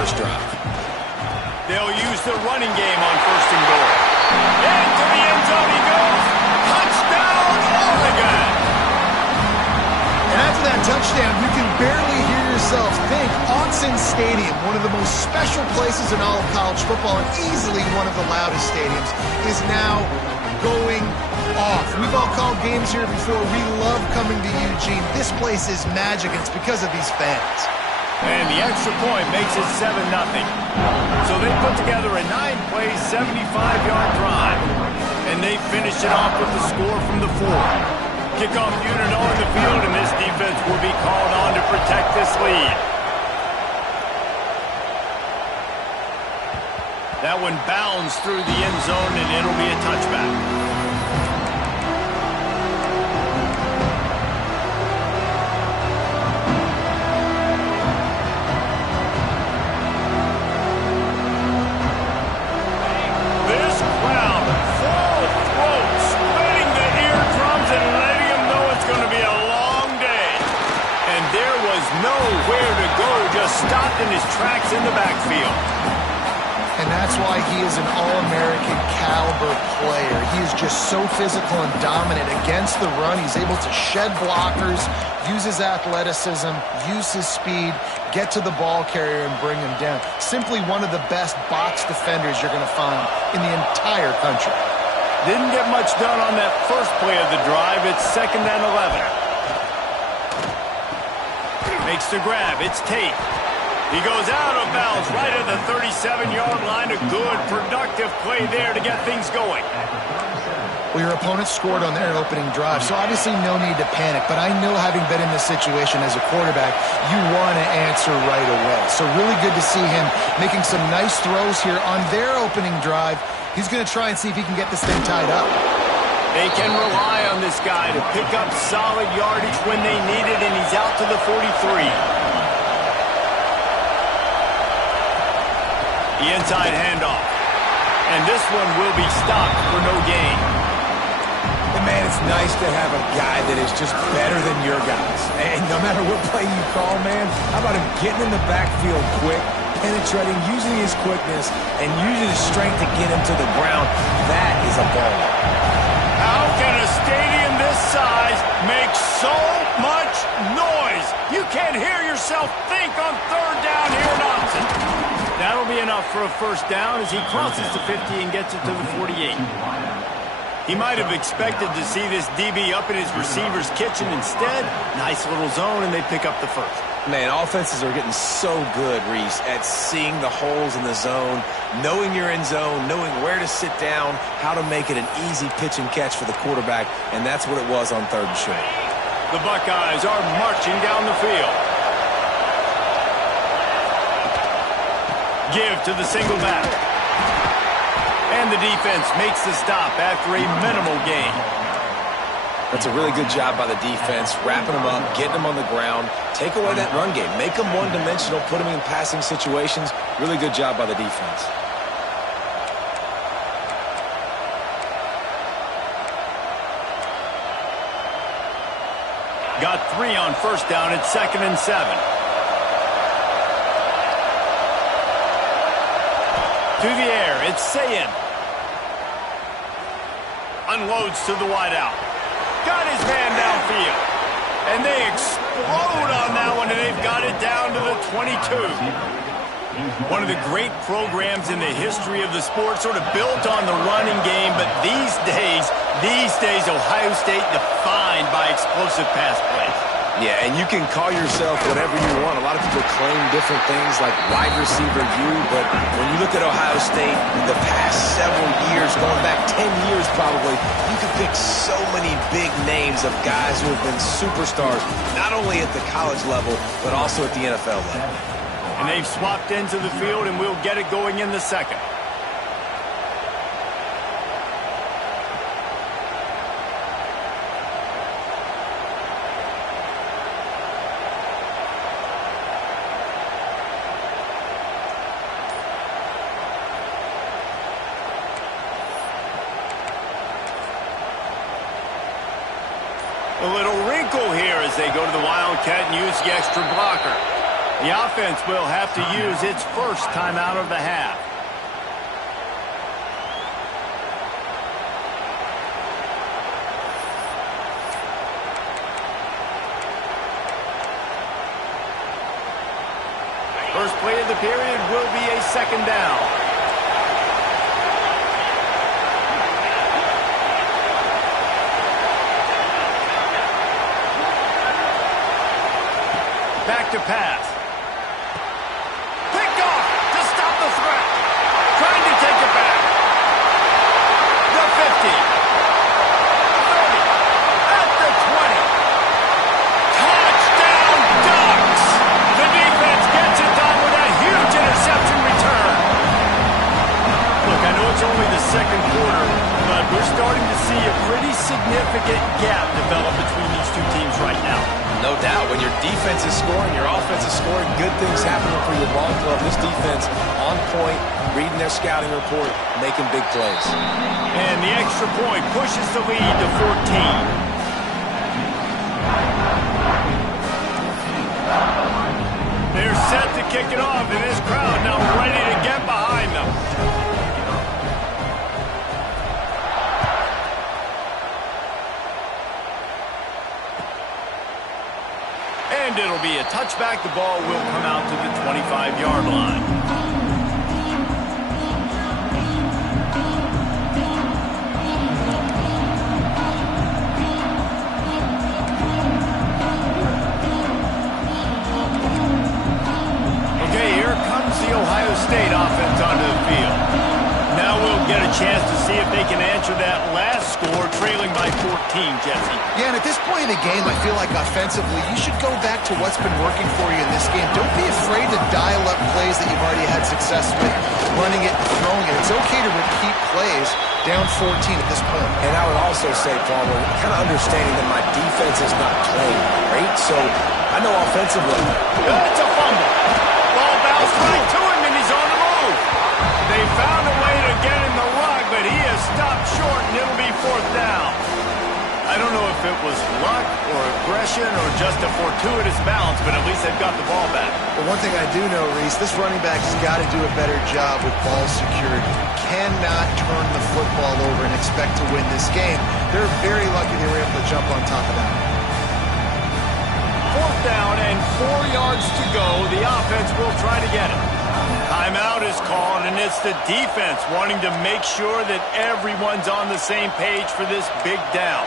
first drive. They'll use the running game on first and goal. Into the end zone he goes. Touchdown, Oregon! And after that touchdown, you can barely hear yourself think. Autzen Stadium, one of the most special places in all of college football and easily one of the loudest stadiums, is now going off. We've all called games here before. We love coming to Eugene. This place is magic, and it's because of these fans. And the extra point makes it 7-0. So they put together a 9-play, 75-yard drive. And they finish it off with the score from the 4. Kickoff unit on the field, and this defense will be called on to protect this lead. That one bounds through the end zone, and it'll be a touchback. Nowhere to go, just stopped in his tracks in the backfield. And that's why he is an All-American caliber player. He is just so physical and dominant against the run. He's able to shed blockers, use his athleticism, use his speed, get to the ball carrier and bring him down. Simply one of the best box defenders you're going to find in the entire country. Didn't get much done on that first play of the drive. It's 2nd and 11. Makes the grab. It's Tate. He goes out of bounds right at the 37-yard line. A good, productive play there to get things going. Well, your opponent scored on their opening drive, so obviously no need to panic. But I know, having been in this situation as a quarterback, you want to answer right away. So really good to see him making some nice throws here on their opening drive. He's going to try and see if he can get this thing tied up. They can rely on this guy to pick up solid yardage when they need it, and he's out to the 43. The inside handoff. And this one will be stopped for no gain. And man, it's nice to have a guy that is just better than your guys. And no matter what play you call, man, how about him getting in the backfield quick, penetrating, using his quickness, and using his strength to get him to the ground? That is a ball. How can a stadium this size make so much noise? You can't hear yourself think on 3rd down here in Autzen. That'll be enough for a first down as he crosses the 50 and gets it to the 48. He might have expected to see this DB up in his receiver's kitchen. Instead, nice little zone, and they pick up the first. Man, offenses are getting so good, Reese, at seeing the holes in the zone, knowing you're in zone, knowing where to sit down, how to make it an easy pitch and catch for the quarterback, and that's what it was on 3rd and short. The Buckeyes are marching down the field. Give to the single back. And the defense makes the stop after a minimal gain. That's a really good job by the defense, wrapping them up, getting them on the ground, take away that run game, make them one-dimensional, put them in passing situations. Really good job by the defense. Got 3 on first down at 2nd and 7. To the air, it's Sayin. Unloads to the wideout. Got his man downfield. And they explode on that one, and they've got it down to the 22. One of the great programs in the history of the sport, sort of built on the running game, but these days, Ohio State defined by explosive pass plays. Yeah, and you can call yourself whatever you want. A lot of people claim different things like wide receiver U, but when you look at Ohio State the past several years, going back 10 years probably, you can pick so many big names of guys who have been superstars, not only at the college level, but also at the NFL level. And they've swapped into the field, and we'll get it going in the second. A little wrinkle here as they go to the Wildcat and use the extra blocker. The offense will have to use its first timeout of the half. First play of the period will be a second down. Back to pass. Picked off to stop the threat. Trying to take it back. The 50. 30. At the 20. Touchdown Ducks! The defense gets it done with that huge interception return. Look, I know it's only the second quarter, but we're starting to see a pretty significant gap develop between these two teams right now. No doubt. When your defense is scoring, your offense is scoring, good things happening for your ball club. This defense on point, reading their scouting report, making big plays. And the extra point pushes the lead to 14. They're set to kick it off, and this crowd now ready to get behind them. And it'll be a touchback. The ball will come out to the 25-yard line. Okay, here comes the Ohio State offense onto the field. Now we'll get a chance to see if they can answer that last score, trailing by 14, Jesse. Yeah, and at this point in the game, I feel like offensively, you should go back to what's been working for you in this game. Don't be afraid to dial up plays that you've already had success with, running it and throwing it. It's okay to repeat plays down 14 at this point. And I would also say, Palmer, kind of understanding that my defense is not playing great, so I know offensively. It's a fumble. Ball bounced right to him, and he's on the move. They found a way to get in the rug, but he has stopped short, and it'll be fourth down. I don't know if it was luck or aggression or just a fortuitous bounce, but at least they've got the ball back. But one thing I do know, Reese, this running back has got to do a better job with ball security. Cannot turn the football over and expect to win this game. They're very lucky they were able to jump on top of that. Fourth down and 4 yards to go. The offense will try to get it. Timeout is called, and it's the defense wanting to make sure that everyone's on the same page for this big down.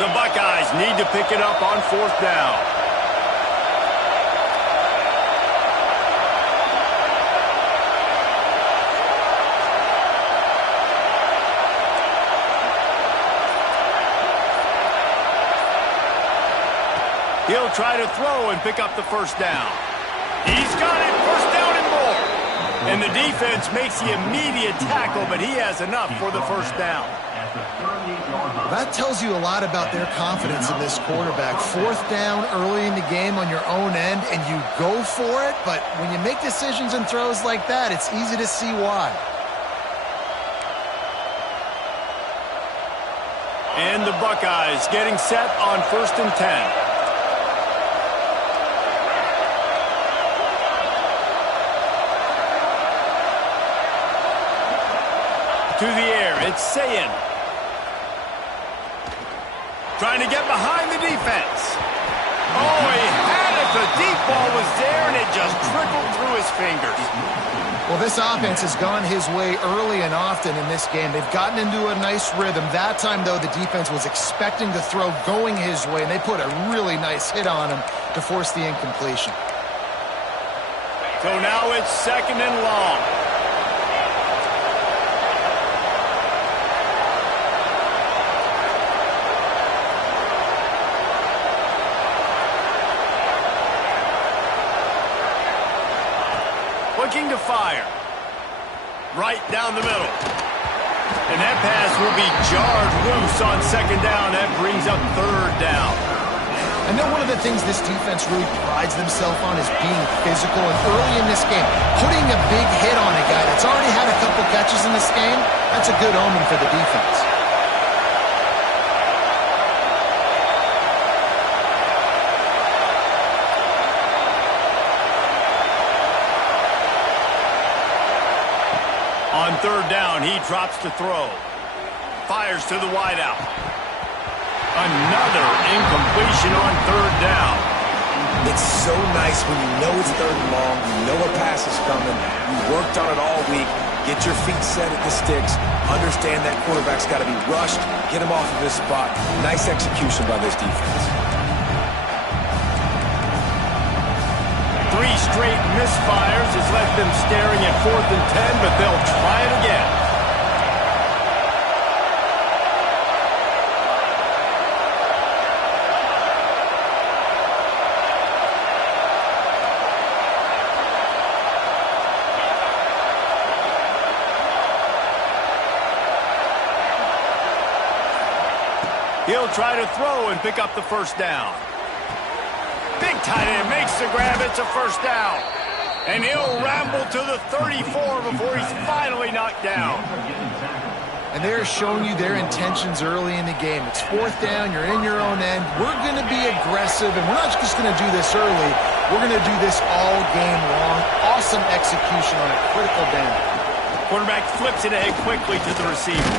The Buckeyes need to pick it up on fourth down. He'll try to throw and pick up the first down. He's got it, first down and more. And the defense makes the immediate tackle, but he has enough for the first down. That tells you a lot about their confidence in this quarterback. Fourth down early in the game on your own end, and you go for it, but when you make decisions and throws like that, it's easy to see why. And the Buckeyes getting set on 1st and 10. To the air, it's Sayin. Trying to get behind the defense. Oh, he had it. The deep ball was there, and it just trickled through his fingers. Well, this offense has gone his way early and often in this game. They've gotten into a nice rhythm. That time, though, the defense was expecting the throw going his way, and they put a really nice hit on him to force the incompletion. So now it's 2nd and long. Looking to fire. Right down the middle. And that pass will be jarred loose on 2nd down. That brings up 3rd down. I know one of the things this defense really prides themselves on is being physical. And early in this game, putting a big hit on a guy that's already had a couple catches in this game, that's a good omen for the defense. third down, he drops to throw. Fires to the wideout. Another incompletion on third down. It's so nice when you know it's third and long, you know a pass is coming, you worked on it all week, get your feet set at the sticks, understand that quarterback's got to be rushed, get him off of his spot. Nice execution by this defense. 3 straight misfires has left them staring at 4th and 10, but they'll try it again. He'll try to throw and pick up the first down. Big tight end makes the grab. It's a first down. And he'll ramble to the 34 before he's finally knocked down. And they're showing you their intentions early in the game. It's 4th down. You're in your own end. We're going to be aggressive, and we're not just going to do this early. We're going to do this all game long. Awesome execution on a critical down. Quarterback flips it ahead quickly to the receiver.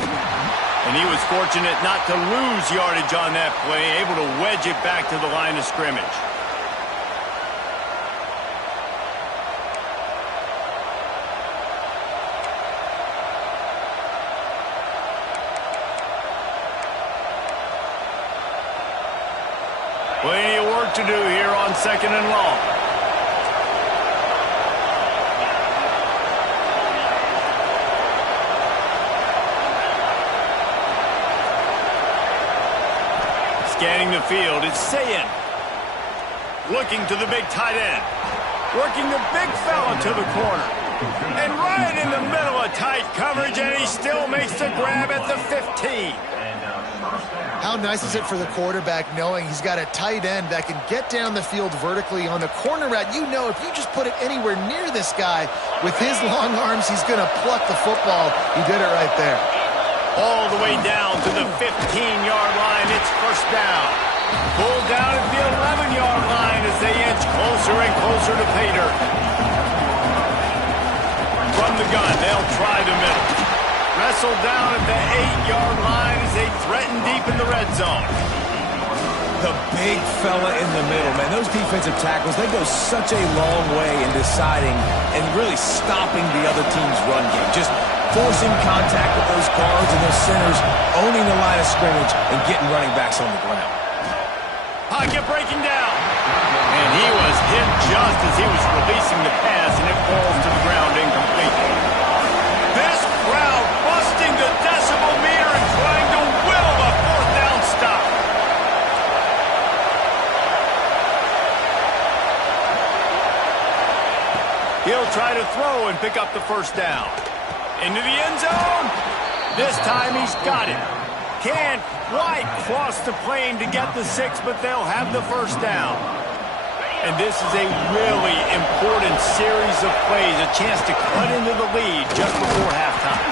And he was fortunate not to lose yardage on that play, able to wedge it back to the line of scrimmage. Plenty of work to do here on 2nd and long. Scanning the field, it's Sayin. Looking to the big tight end. Working the big fella to the corner. And right in the middle of tight coverage, and he still makes the grab at the 15. How nice is it for the quarterback knowing he's got a tight end that can get down the field vertically on the corner route? You know if you just put it anywhere near this guy, with his long arms, he's going to pluck the football. He did it right there. All the way down to the 15-yard line. It's first down. Pulled down at the 11-yard line as they inch closer and closer to pay dirt. From the gun, they'll try the middle. Wrestled down at the 8-yard line as they threaten deep in the red zone. The big fella in the middle, man. Those defensive tackles, they go such a long way in deciding and really stopping the other team's run game. Just forcing contact with those guards and those centers, owning the line of scrimmage, and getting running backs on the ground. Pocket breaking down. And he was hit just as he was releasing the pass, and it falls to the ground incomplete. This crowd busting the decibel meter and trying to will a 4th down stop. He'll try to throw and pick up the first down. Into the end zone. This time he's got it. Can't quite cross the plane to get the 6, but they'll have the first down. And this is a really important series of plays, a chance to cut into the lead just before halftime.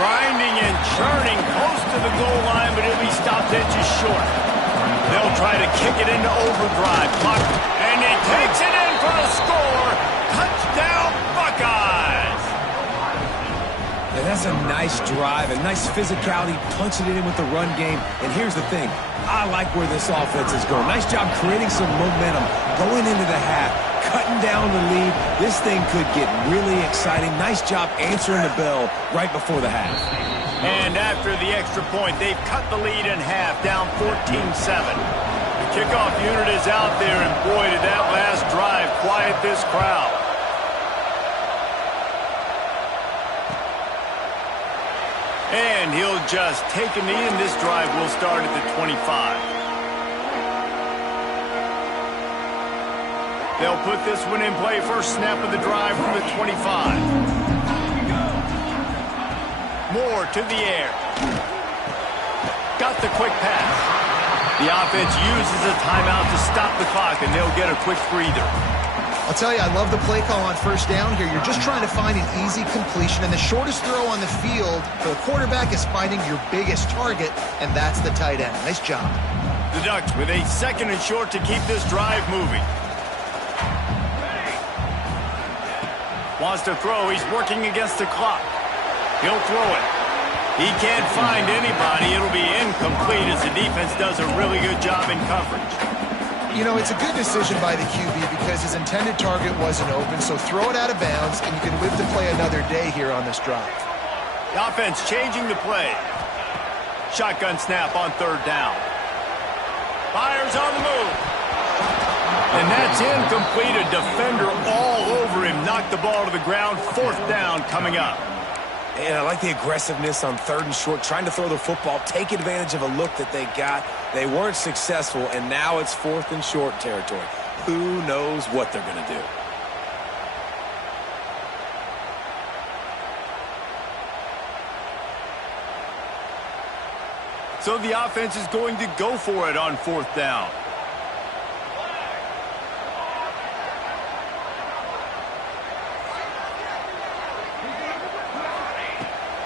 Grinding and churning close to the goal line, but he'll be stopped inches short. They'll try to kick it into overdrive. And he takes it in for the score. Touchdown, Buckeyes! And that's a nice drive, a nice physicality, punching it in with the run game. And here's the thing, I like where this offense is going. Nice job creating some momentum, going into the half, cutting down the lead. This thing could get really exciting. Nice job answering the bell right before the half. And after the extra point, they've cut the lead in half, down 14-7. The kickoff unit is out there, and boy, did that last drive quiet this crowd. And he'll just take a knee, and this drive will start at the 25. They'll put this one in play. First snap of the drive from the 25. Moore to the air. Got the quick pass. The offense uses a timeout to stop the clock, and they'll get a quick breather. I'll tell you, I love the play call on first down here. You're just trying to find an easy completion, and the shortest throw on the field for the quarterback is finding your biggest target, and that's the tight end. Nice job. The Ducks with a 2nd and short to keep this drive moving. Wants to throw. He's working against the clock. He'll throw it. He can't find anybody. It'll be incomplete as the defense does a really good job in coverage. You know, it's a good decision by the QB because his intended target wasn't open, so throw it out of bounds, and you can live to play another day here on this drive. The offense changing the play. Shotgun snap on third down. Fires on the move. And that's incomplete. A defender all over him. Knocked the ball to the ground. Fourth down coming up. And I like the aggressiveness on third and short, trying to throw the football, take advantage of a look that they got. They weren't successful, and now it's fourth and short territory. Who knows what they're going to do? So the offense is going to go for it on fourth down.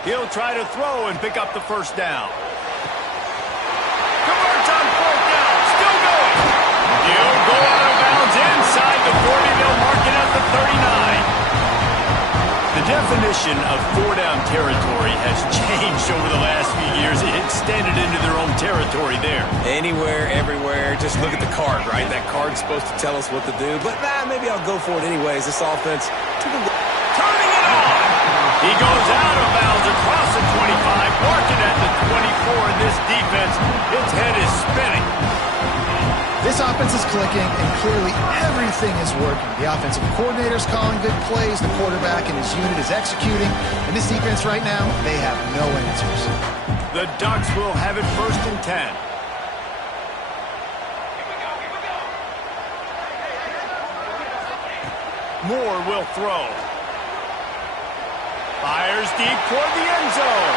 He'll try to throw and pick up the first down. Converts on fourth down. Still going. He'll go out of bounds inside the 40. They'll mark it at the 39. The definition of four-down territory has changed over the last few years. It extended into their own territory there. Anywhere, everywhere. Just look at the card, right? That card's supposed to tell us what to do. But, maybe I'll go for it anyways. This offense turning it on. He goes out of bounds across the 25, marking at the 24, and this defense, its head is spinning. This offense is clicking, and clearly everything is working. The offensive coordinator's calling good plays, the quarterback and his unit is executing, and this defense right now, they have no answers. The Ducks will have it first and 10. Moore will throw. Fires deep toward the end zone.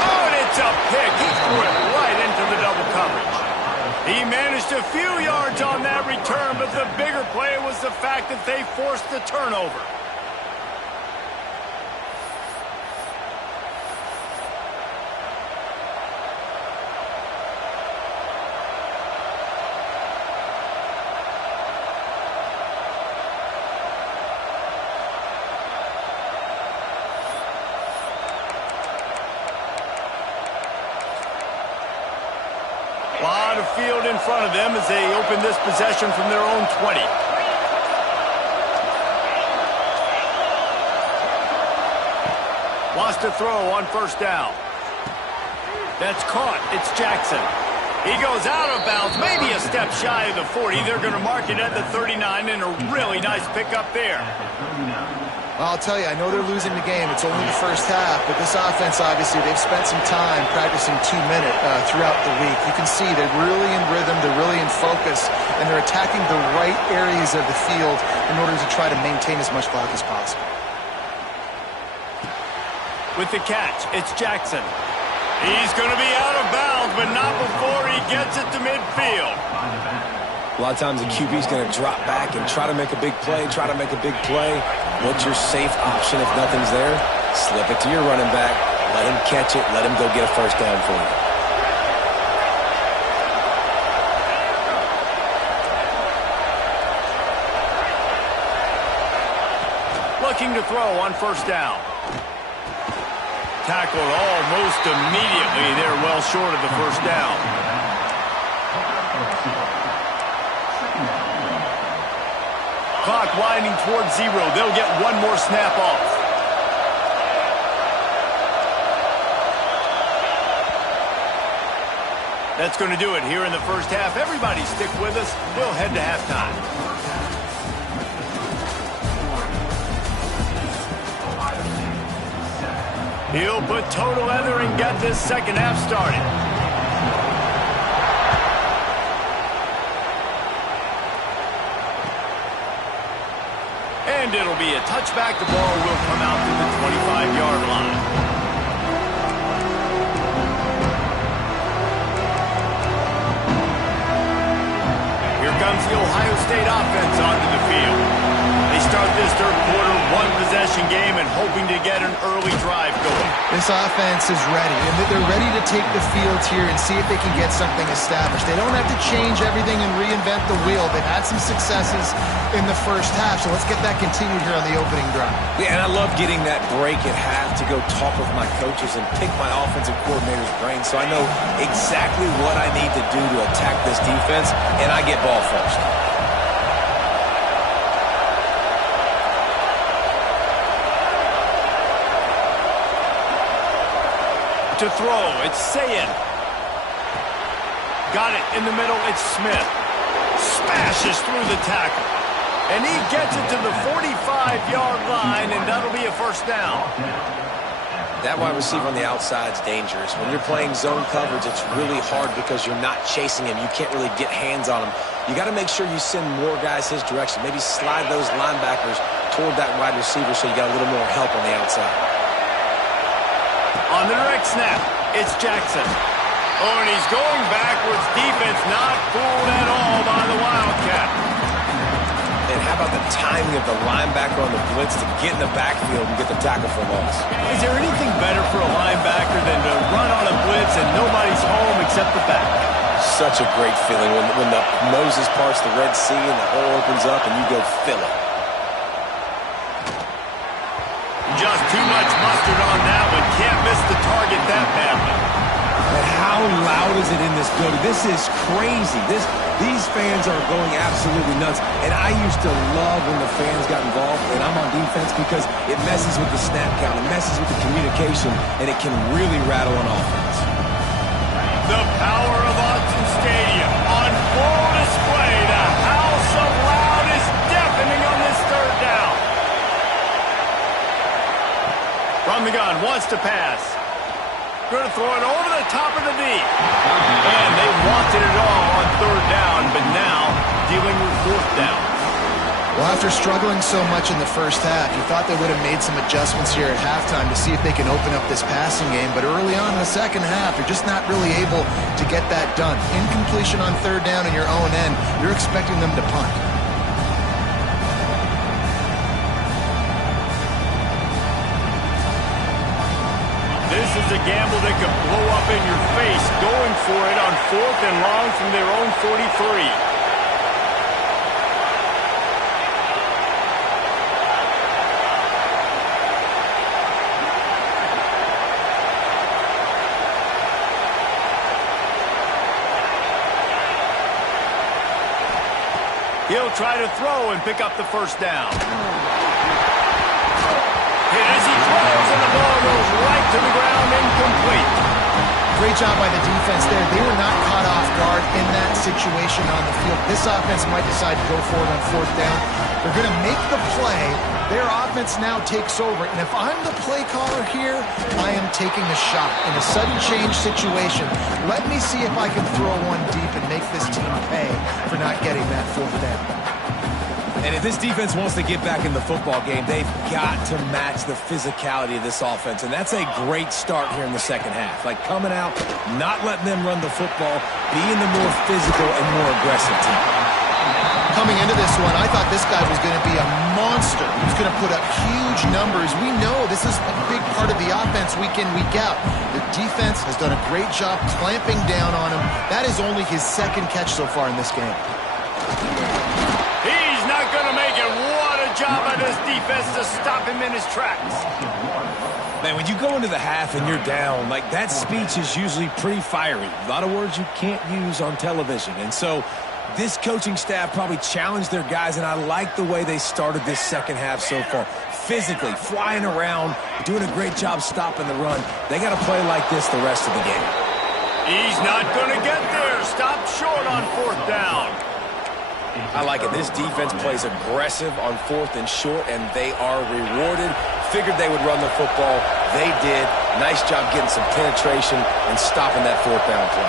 Oh, and it's a pick. He threw it right into the double coverage. He managed a few yards on that return, but the bigger play was the fact that they forced the turnover. A lot of field in front of them as they open this possession from their own 20. Lost a throw on first down. That's caught. It's Jackson. He goes out of bounds, maybe a step shy of the 40. They're going to mark it at the 39, and a really nice pickup there. I'll tell you, I know they're losing the game. It's only the first half, but this offense, obviously, they've spent some time practicing 2-minute throughout the week. You can see they're really in rhythm, they're really in focus, and they're attacking the right areas of the field in order to try to maintain as much clock as possible. With the catch, it's Jackson. He's going to be out of bounds, but not before he gets it to midfield. A lot of times the QB's going to drop back and try to make a big play, What's your safe option if nothing's there? Slip it to your running back, let him catch it, let him go get a first down for you. Looking to throw on first down. Tackled almost immediately. They're well short of the first down. Clock winding towards 0. They'll get one more snap off. That's going to do it here in the first half. Everybody stick with us. We'll head to halftime. He'll put toe to leather and get this second half started. And it'll be a touchback. The ball will come out to the 25-yard line. Here comes the Ohio State offense onto the field. They start start this third quarter, one-possession game and hoping to get an early drive going. This offense is ready, and they're ready to take the field here and see if they can get something established. They don't have to change everything and reinvent the wheel. They've had some successes in the first half, so let's get that continued here on the opening drive. Yeah, and I love getting that break at half to go talk with my coaches and pick my offensive coordinator's brain so I know exactly what I need to do to attack this defense, and I get ball first. To throw, it's Sayin. Got it in the middle, it's Smith. Smashes through the tackle. And he gets it to the 45-yard line, and that'll be a first down. That wide receiver on the outside is dangerous. When you're playing zone coverage, it's really hard because you're not chasing him. You can't really get hands on him. You got to make sure you send more guys his direction. Maybe slide those linebackers toward that wide receiver so you got a little more help on the outside. On the direct snap, it's Jackson. Oh, and he's going backwards. Defense not fooled at all by the Wildcat. And how about the timing of the linebacker on the blitz to get in the backfield and get the tackle for loss? Is there anything better for a linebacker than to run on a blitz and nobody's home except the back? Such a great feeling when the Moses parts the Red Sea and the hole opens up and you go fill it. Just too much mustard on that one. Can't miss the target that badly. But how loud is it in this building? This is crazy. These fans are going absolutely nuts. And I used to love when the fans got involved, and I'm on defense because it messes with the snap count, it messes with the communication, and it can really rattle an offense. The power of Autzen Stadium on full display. The house of loud is deafening on this third down. From the gun, wants to pass. Going to throw it over the top of the deep. And they wanted it all on third down, but now dealing with fourth down. Well, after struggling so much in the first half, you thought they would have made some adjustments here at halftime to see if they can open up this passing game. But early on in the second half, you're just not really able to get that done. Incompletion on third down in your own end, you're expecting them to punt. This is a gamble that could blow up in your face, going for it on fourth and long from their own 43. He'll try to throw and pick up the first down. And as he throws, and the ball goes right to the ground, incomplete. Great job by the defense there. They were not caught off guard in that situation on the field. This offense might decide to go for it on fourth down. They're going to make the play. Their offense now takes over. And if I'm the play caller here, I am taking a shot. In a sudden change situation, let me see if I can throw one deep and make this team pay for not getting that fourth down. And if this defense wants to get back in the football game, they've got to match the physicality of this offense. And that's a great start here in the second half. Like coming out, not letting them run the football, being the more physical and more aggressive team. Coming into this one, I thought this guy was going to be a monster. He was going to put up huge numbers. We know this is a big part of the offense week in, week out. The defense has done a great job clamping down on him. That is only his second catch so far in this game. He's not going to make it. What a job by this defense to stop him in his tracks. Man, when you go into the half and you're down, like that speech is usually pretty fiery. A lot of words you can't use on television. And so this coaching staff probably challenged their guys, and I like the way they started this second half so far. Physically, flying around, doing a great job stopping the run. They got to play like this the rest of the game. He's not going to get there. Stop short on fourth down. I like it. This defense plays aggressive on fourth and short, and they are rewarded. Figured they would run the football. They did. Nice job getting some penetration and stopping that fourth down play.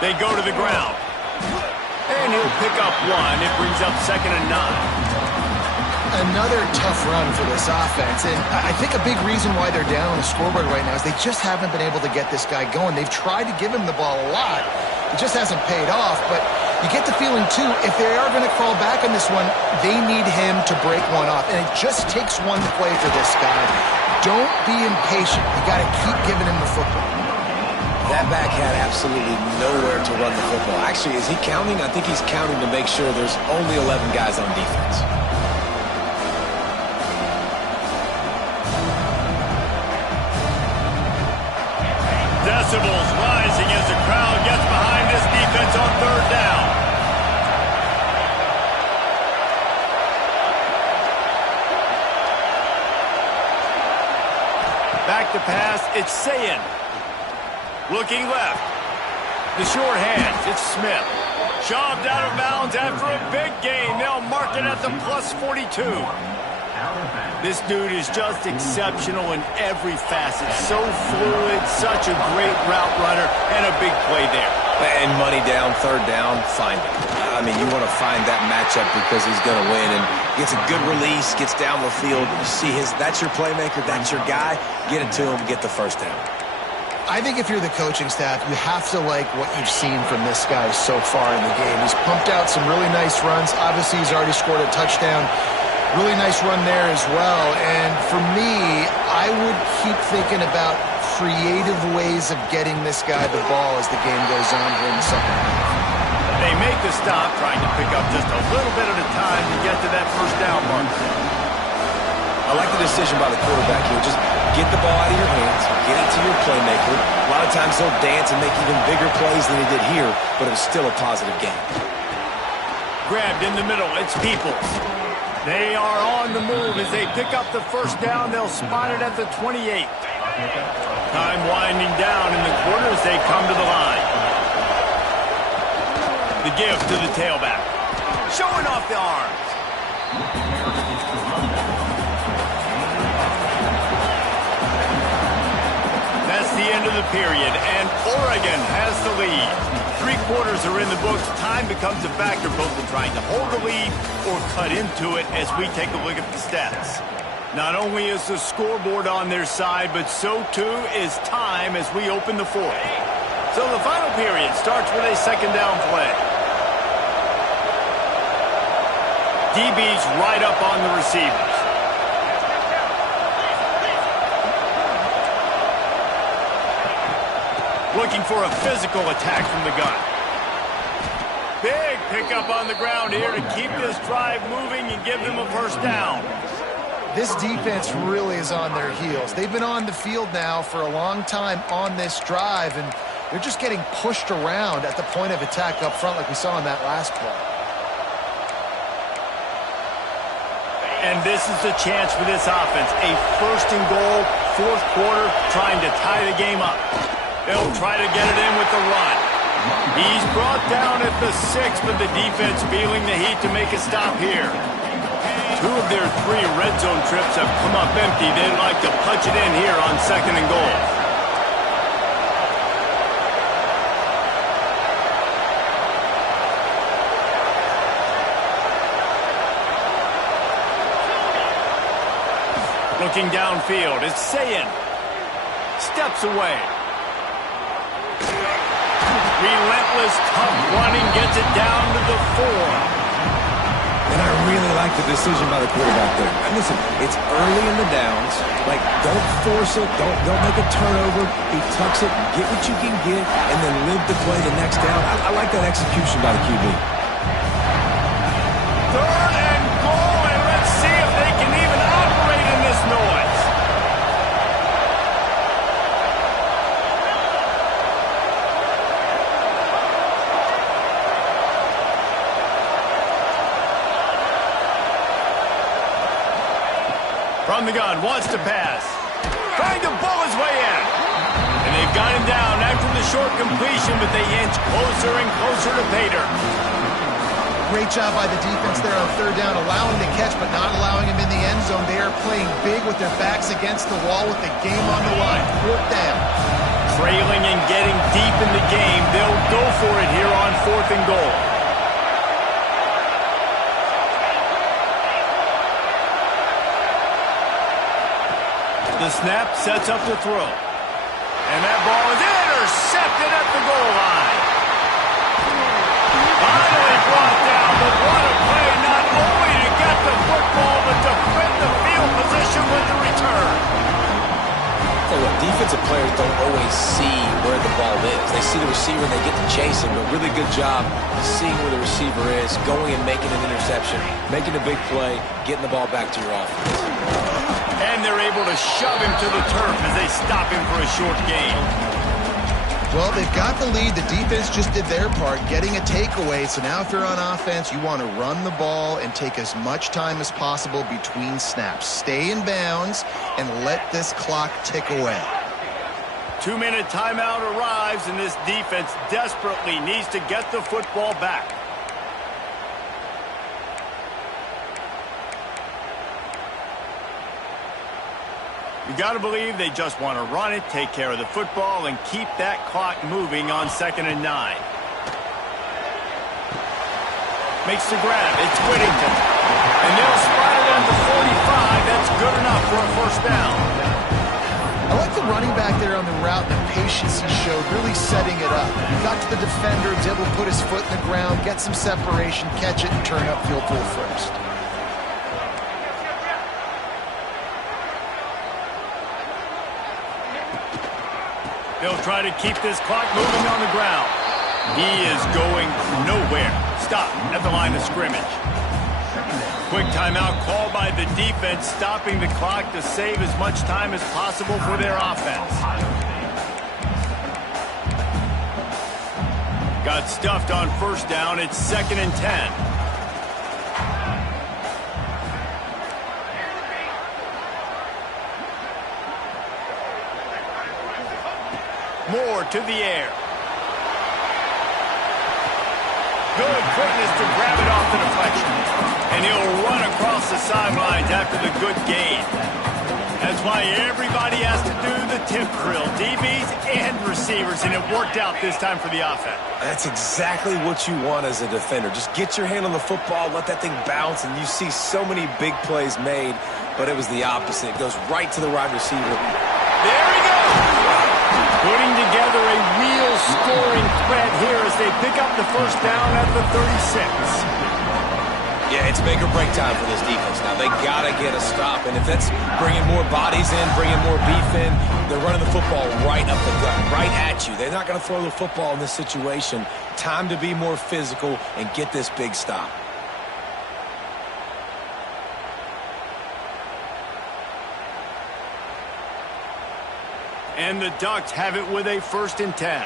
They go to the ground. And he'll pick up one. It brings up 2nd and 9. Another tough run for this offense, and I think a big reason why they're down on the scoreboard right now is they just haven't been able to get this guy going. They've tried to give him the ball a lot. It just hasn't paid off, but You get the feeling, too, if they are going to crawl back on this one, they need him to break one off. And it just takes one play for this guy. Don't be impatient. You got to keep giving him the football. That back had absolutely nowhere to run the football. Actually, is he counting? I think he's counting to make sure there's only 11 guys on defense. Decibels rising as the crowd gets behind this defense on third down. Back to pass, it's Sayin. Looking left. The short hands, it's Smith. Shoved out of bounds after a big gain. They'll mark it at the plus 42. This dude is just exceptional in every facet. So fluid, such a great route runner, and a big play there. And money down, third down, find him. I mean, you want to find that matchup because he's going to win. And gets a good release, gets down the field. You see that's your playmaker, that's your guy. Get it to him, get the first down. I think if you're the coaching staff, you have to like what you've seen from this guy so far in the game. He's pumped out some really nice runs. Obviously, he's already scored a touchdown. Really nice run there as well. And for me, I would keep thinking about creative ways of getting this guy the ball as the game goes on here in the second half. They make the stop, trying to pick up just a little bit at a time to get to that first down mark. I like the decision by the quarterback here. Just get the ball out of your hands, get it to your playmaker. A lot of times he'll dance and make even bigger plays than he did here, but it was still a positive game. Grabbed in the middle, it's Peoples. They are on the move as they pick up the first down. They'll spot it at the 28. Time winding down in the quarter as they come to the line. The give to the tailback. Showing off the arms. That's the end of the period, and Oregon has the lead. 3 quarters are in the books. Time becomes a factor, both in trying to hold the lead or cut into it as we take a look at the stats. Not only is the scoreboard on their side, but so too is time as we open the fourth. So the final period starts with a second down play. DB's right up on the receivers. Looking for a physical attack from the gun. Big pickup on the ground here to keep this drive moving and give them a first down. This defense really is on their heels. They've been on the field now for a long time on this drive, and they're just getting pushed around at the point of attack up front like we saw in that last play. And this is the chance for this offense. A first and goal, fourth quarter, trying to tie the game up. They'll try to get it in with the run. He's brought down at the 6, but the defense feeling the heat to make a stop here. 2 of their 3 red zone trips have come up empty. They'd like to punch it in here on second and goal. Looking downfield, it's Sayin. Steps away. Relentless, tough running, gets it down to the 4. And I really like the decision by the quarterback there. And listen, it's early in the downs. Like, don't force it. Don't make a turnover. He tucks it, get what you can get, and then live to play the next down. I like that execution by the QB. Third and goal, and let's see if they can even operate in this noise. From the gun, wants to pass. Trying to bull his way in. And they've got him down after the short completion, but they inch closer and closer to Pater. Great job by the defense there on third down, allowing the catch but not allowing him in the end zone. They are playing big with their backs against the wall with the game on the line. Fourth down. Trailing and getting deep in the game, they'll go for it here on fourth and goal. The snap sets up the throw. And that ball is intercepted at the goal line. separation with the return. So look, defensive players don't always see where the ball is. They see the receiver and they get to chase him, but really good job seeing where the receiver is, going and making an interception, making a big play, getting the ball back to your offense. And they're able to shove him to the turf as they stop him for a short gain. Well, they've got the lead. The defense just did their part, getting a takeaway. So now if you're on offense, you want to run the ball and take as much time as possible between snaps. Stay in bounds and let this clock tick away. 2-minute timeout arrives, and this defense desperately needs to get the football back. You got to believe they just want to run it, take care of the football, and keep that clock moving on 2nd and 9. Makes the grab. It's Whittington. And they'll spot it at the 45. That's good enough for a first down. I like the running back there on the route and the patience he showed, really setting it up. He got to the defender, was able to put his foot in the ground, get some separation, catch it, and turn upfield for the first. They'll try to keep this clock moving on the ground. He is going nowhere. Stop at the line of scrimmage. Quick timeout called by the defense, stopping the clock to save as much time as possible for their offense. Got stuffed on first down. It's 2nd and 10. Moore to the air. Good quickness to grab it off the deflection. And he'll run across the sidelines after the good gain. That's why everybody has to do the tip drill, DBs and receivers, and it worked out this time for the offense. That's exactly what you want as a defender. Just get your hand on the football, let that thing bounce, and you see so many big plays made, but it was the opposite. It goes right to the wide receiver. There he goes! Putting together a real scoring threat here as they pick up the first down at the 36. Yeah, it's make or break time for this defense. Now, they got to get a stop, and if that's bringing more bodies in, bringing more beef in, they're running the football right up the gut, right at you. They're not going to throw the football in this situation. Time to be more physical and get this big stop. And the Ducks have it with a 1st and 10.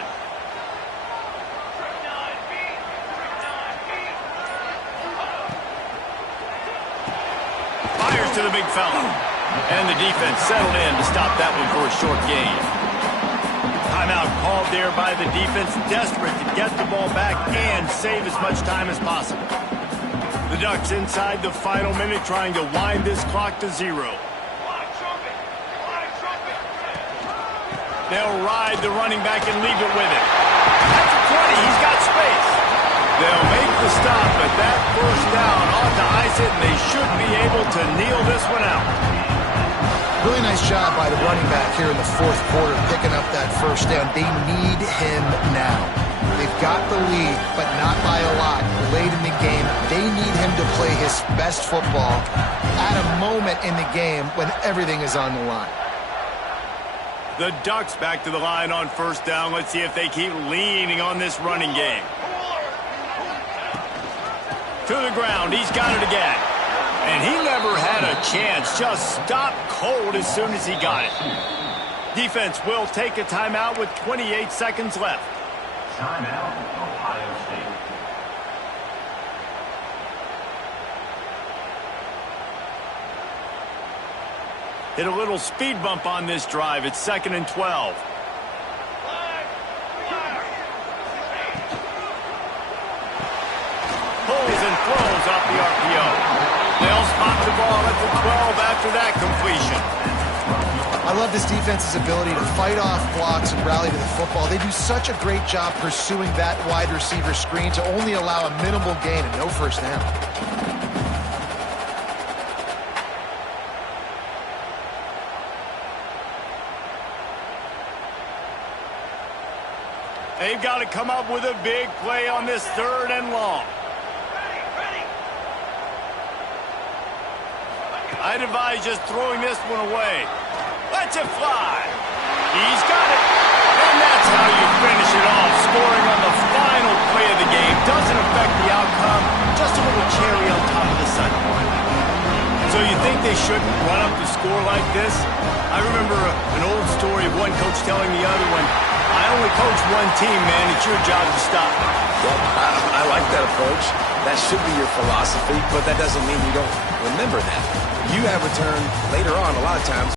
Fires to the big fella. And the defense settled in to stop that one for a short gain. Timeout called there by the defense, desperate to get the ball back and save as much time as possible. The Ducks inside the final minute trying to wind this clock to 0. They'll ride the running back and leave it with him. At the 20, he's got space. They'll make the stop, but that first down ought to ice it, and they should be able to kneel this one out. Really nice job by the running back here in the 4th quarter, picking up that first down. They need him now. They've got the lead, but not by a lot. Late in the game, they need him to play his best football at a moment in the game when everything is on the line. The Ducks back to the line on first down. Let's see if they keep leaning on this running game. To the ground. He's got it again. And he never had a chance. Just stopped cold as soon as he got it. Defense will take a timeout with 28 seconds left. Timeout, Ohio State. Hit a little speed bump on this drive. It's 2nd and 12. Pulls and throws off the RPO. They'll spot the ball at the 12 after that completion. I love this defense's ability to fight off blocks and rally to the football. They do such a great job pursuing that wide receiver screen to only allow a minimal gain and no first down. They've got to come up with a big play on this 3rd and long. I'd advise just throwing this one away. Let's it fly. He's got it. And that's how you finish it off. Scoring on the final play of the game doesn't affect the outcome. Just a little cherry on top of the sundae. So you think they shouldn't run up the score like this? I remember an old story of one coach telling the other one, I only coach one team, man. It's your job to stop them. Well, I like that approach. That should be your philosophy, but that doesn't mean you don't remember that. You have returned later on a lot of times